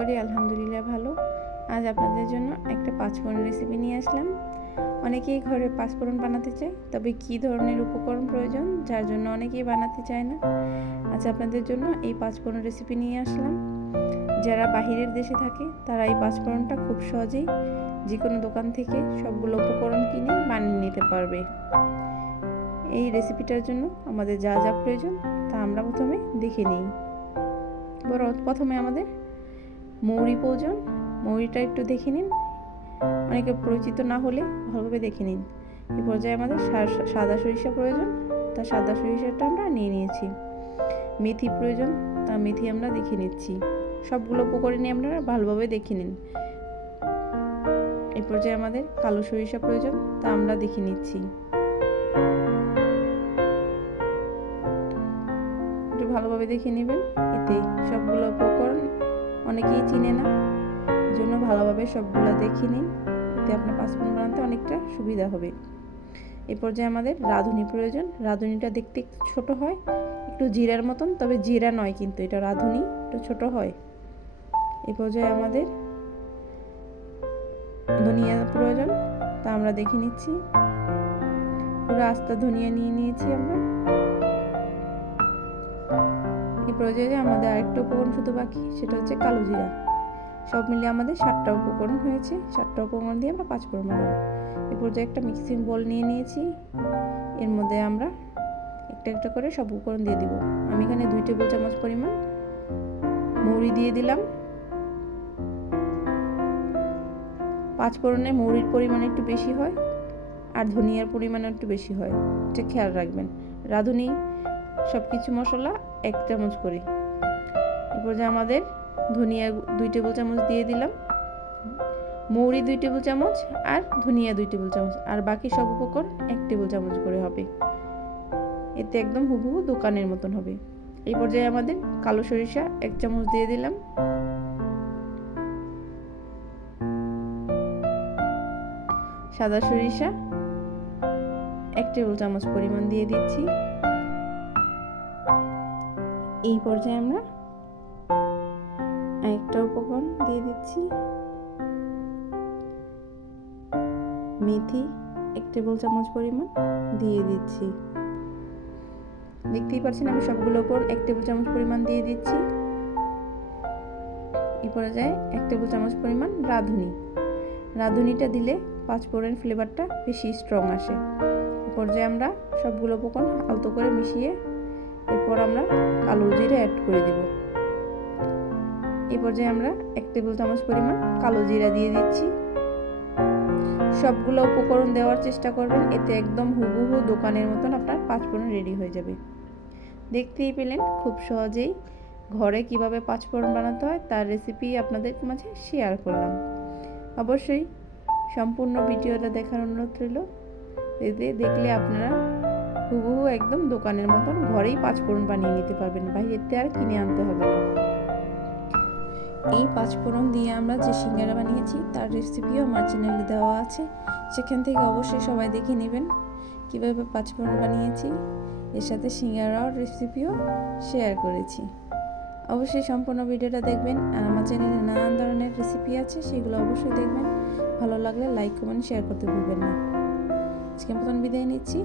করি আলহামদুলিল্লাহ ভালো। আজ আপনাদের জন্য একটা পাঁচফোড়ন রেসিপি নিয়ে আসলাম। অনেকেই ঘরে পাঁচফোড়ন বানাতে চায়, তবে কী ধরনের উপকরণ প্রয়োজন যার জন্য অনেকেই বানাতে চায় না। আজ আপনাদের জন্য এই পাঁচফোড়ন রেসিপি নিয়ে আসলাম। যারা বাহিরের দেশে থাকে তারা এই পাঁচফোড়নটা খুব সহজেই যে কোনো দোকান থেকে সবগুলো উপকরণ কিনে বানিয়ে নিতে পারবে। এই রেসিপিটার জন্য আমাদের যা যা প্রয়োজন তা আমরা প্রথমে দেখে নিই। প্রথমে আমাদের মৌরি প্রয়োজন। মৌরিটা একটু দেখে নিন, অনেকে পরিচিত না হলে ভালোভাবে দেখে নিন। এই পর্যায়ে আমাদের সাদা সরিষা প্রয়োজন, তা সাদা সরিষাটা আমরা নিয়ে নিয়েছি। মেথি প্রয়োজন, তা মেথি আমরা দেখে নিচ্ছি। সবগুলো উপকরণ নিয়ে আপনারা ভালোভাবে দেখে নিন। এই পর্যায়ে আমাদের কালো সরিষা প্রয়োজন, তা আমরা দেখে নিচ্ছি। একটু ভালোভাবে দেখে নেবেন। এতে সবগুলো উপকরণ অনেকেই চিনে না, জন্য ভালোভাবে সবগুলো দেখে নিন। এতে আপনার পাঁচফোড়ন বানাতে অনেকটা সুবিধা হবে। এই পর্যায়ে আমাদের রাঁধুনি প্রয়োজন। রাঁধুনিটা দেখতে একটু ছোট হয়, একটু জিরার মতন, তবে জিরা নয় কিন্তু এটা রাঁধুনি, একটু ছোট হয়। এই পর্যায়ে আমাদের ধনিয়া প্রয়োজন, তা আমরা দেখে নিচ্ছি। পুরো আস্তা ধনিয়া নিয়ে নিয়েছি আমরা। এই পর্যায়ে আমাদের আরেকটা উপকরণ শুধু বাকি, সেটা হচ্ছে কালো জিরা। সব মিলিয়ে আমাদের 7টা উপকরণ হয়েছে। 7টা উপকরণ দিয়ে আমরা পাঁচফোড়ন বানাবো। এই পর্যায়ে একটা মিক্সিং বোল নিয়ে নিয়েছি। এর মধ্যে আমরা একটা একটা করে সব উপকরণ দিয়ে দিব। আমি এখানে 2 টেবিল চামচ পরিমাণ মৌরি দিয়ে দিলাম। পাঁচফোড়নে মৌরির পরিমাণ একটু বেশি হয় আর ধনিয়ার পরিমাণ একটু বেশি হয়, এটা খেয়াল রাখবেন। রাঁধুনি সব কিছু মশলা 1 চামচ করে। এরপর যে আমাদের ধনিয়া 2 টেবিল চামচ দিয়ে দিলাম, মৌরি 2 টেবিল চামচ আর ধনিয়া 2 টেবিল চামচ, আর বাকি সব উপকরণ 1 টেবিল চামচ করে হবে। এতে একদম হুবহু দোকানের মতন হবে। এই পর্যায়ে আমাদের কালো সরিষা 1 চামচ দিয়ে দিলাম। সাদা সরিষা 1 টেবিল চামচ পরিমাণ দিয়ে দিচ্ছি। এই পর্যায়ে আমরা আরেকটা উপকরণ দিয়ে দিচ্ছি, মেথি 1 টেবিল চামচ পরিমাণ দিয়ে দিচ্ছি। দেখতেই পাচ্ছেন আমি সবগুলো উপকরণ 1 টেবিল চামচ পরিমাণ দিয়ে দিচ্ছি। এই পর্যায়ে 1 টেবিল চামচ পরিমাণ রাঁধুনি। রাঁধুনিটা দিলে পাঁচফোড়নের ফ্লেভারটা বেশি স্ট্রং আসে। এই পর্যায়ে আমরা সবগুলো উপকরণ আলতো করে মিশিয়ে এরপর আমরা কালো জিরা অ্যাড করে দিব। এই পর্যায়ে আমরা 1 টেবিল চামচ পরিমাণ কালো জিরা দিয়ে দিচ্ছি। সবগুলো উপকরণ দেওয়ার চেষ্টা করবেন, এতে একদম হুবহু দোকানের মতন আপনার পাঁচফোড়ন রেডি হয়ে যাবে। দেখতেই পেলেন খুব সহজেই ঘরে কিভাবে পাঁচফোড়ন বানাতে হয় তার রেসিপি আপনাদের মাঝে শেয়ার করলাম। অবশ্যই সম্পূর্ণ ভিডিওটা দেখার অনুরোধ রইল। এতে দেখলে আপনারা হুবহু একদম দোকানের মতন ঘরেই পাঁচফোড়ন বানিয়ে নিতে পারবেন, বাইরেতে আর কিনে আনতে হবে না। এই পাঁচফোড়ন দিয়ে আমরা যে সিঙ্গারা বানিয়েছি তার রেসিপিও আমার চ্যানেলে দেওয়া আছে, সেখান থেকে অবশ্যই সবাই দেখে নেবেন কীভাবে পাঁচফোড়ন বানিয়েছি। এর সাথে সিঙ্গারার রেসিপিও শেয়ার করেছি। অবশ্যই সম্পূর্ণ ভিডিওটা দেখবেন, আর আমার চ্যানেলে নানান ধরনের রেসিপি আছে, সেগুলো অবশ্যই দেখবেন। ভালো লাগলে লাইক কমেন্ট শেয়ার করতে ভুলবেন না। আজকে মতন বিদায় নিচ্ছি।